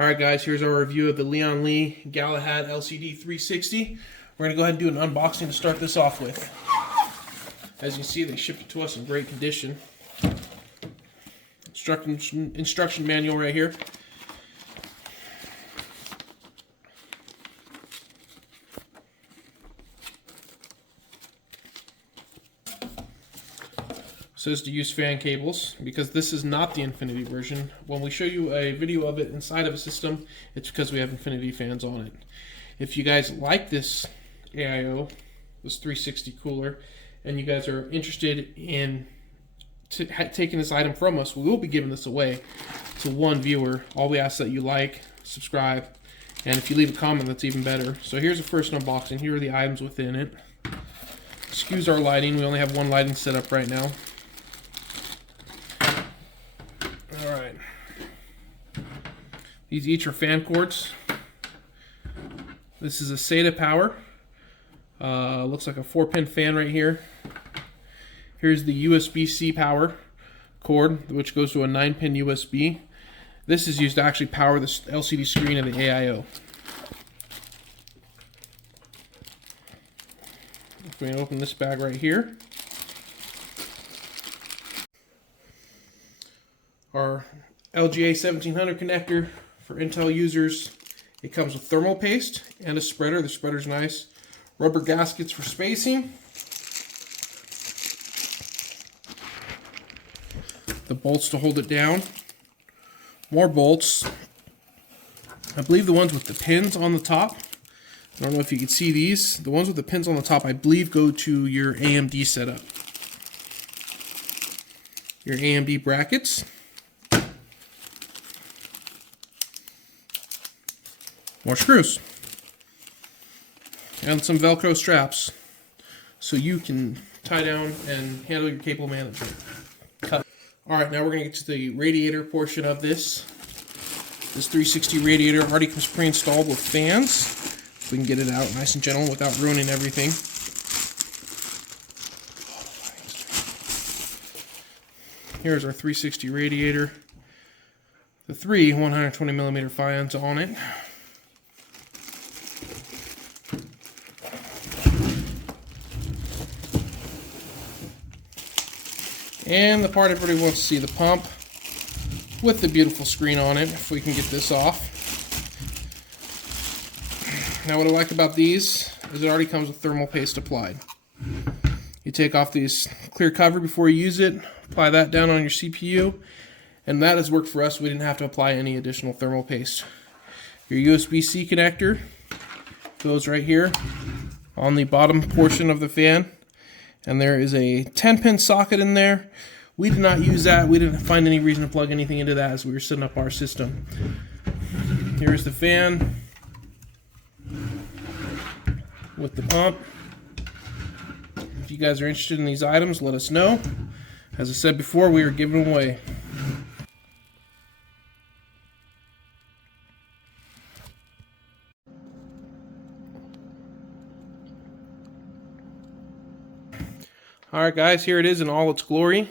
Alright guys, here's our review of the Lian Li GA II LCD 360. We're going to go ahead and do an unboxing to start this off with. As you see, they shipped it to us in great condition. Instruction manual right here. Says to use fan cables, because this is not the infinity version. When we show you a video of it inside of a system, it's because we have infinity fans on it. If you guys like this AIO, this 360 cooler, and you guys are interested in taking this item from us, we will be giving this away to one viewer. All we ask that you like, subscribe, and if you leave a comment, that's even better. So here's the first unboxing. Here are the items within it. Excuse our lighting, we only have one lighting set up right now. Alright. These each are fan cords. This is a SATA power. Looks like a 4-pin fan right here. Here's the USB-C power cord, which goes to a 9-pin USB. This is used to actually power the LCD screen of the AIO. We're going to open this bag right here. Our LGA 1700 connector for Intel users. It comes with thermal paste and a spreader. The spreader's nice. Rubber gaskets for spacing. The bolts to hold it down. More bolts. I believe the ones with the pins on the top. I don't know if you can see these. The ones with the pins on the top, I believe, go to your AMD setup. Your AMD brackets. More screws. And some Velcro straps so you can tie down and handle your cable management. Alright, now we're going to get to the radiator portion of this. This 360 radiator already comes pre-installed with fans. If we can get it out nice and gentle without ruining everything. Here's our 360 radiator. The three 120mm fans on it. And the part everybody wants to see, the pump with the beautiful screen on it, if we can get this off. Now what I like about these is it already comes with thermal paste applied. You take off these clear cover before you use it, apply that down on your CPU, and that has worked for us. We didn't have to apply any additional thermal paste. Your USB-C connector goes right here on the bottom portion of the fan. And there is a 10-pin socket in there. We did not use that. We didn't find any reason to plug anything into that as we were setting up our system. Here's the fan with the pump. If you guys are interested in these items, let us know. As I said before, we are giving them away. Alright guys, here it is in all its glory.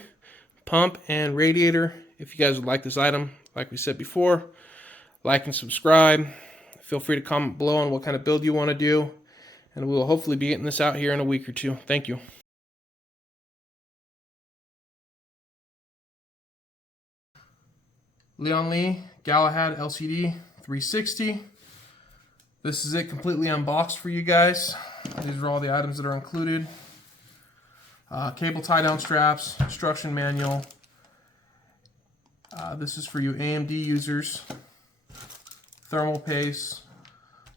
Pump and radiator. If you guys would like this item, like we said before, like and subscribe. Feel free to comment below on what kind of build you want to do. And we will hopefully be getting this out here in a week or two. Thank you. Lian Li GA II LCD 360. This is it completely unboxed for you guys. These are all the items that are included. Cable tie-down straps, instruction manual. This is for you AMD users. Thermal paste,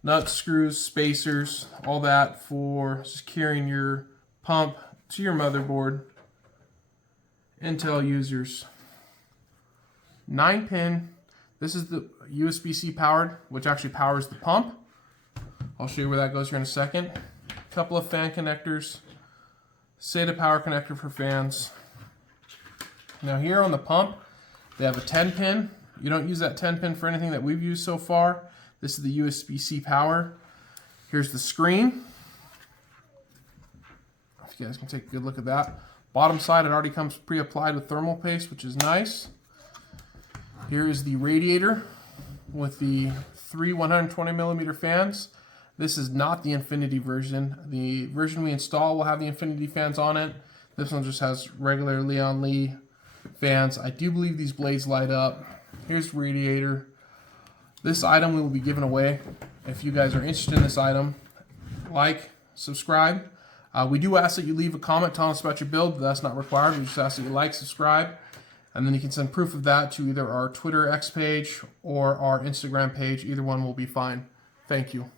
nuts, screws, spacers, all that for securing your pump to your motherboard. Intel users. 9-pin. This is the USB-C powered, which actually powers the pump. I'll show you where that goes here in a second. A couple of fan connectors. SATA power connector for fans. Now here on the pump, they have a 10-pin. You don't use that 10-pin for anything that we've used so far. This is the USB-C power. Here's the screen. If you guys can take a good look at that. Bottom side, it already comes pre-applied with thermal paste, which is nice. Here is the radiator. with the 3 120mm fans. This is not the Infinity version. The version we install will have the Infinity fans on it. This one just has regular Lian Li fans. I do believe these blades light up. Here's the radiator. This item will be given away. If you guys are interested in this item, like, subscribe. We do ask that you leave a comment telling us about your build, but that's not required. We just ask that you like, subscribe, and then you can send proof of that to either our Twitter X page or our Instagram page. Either one will be fine. Thank you.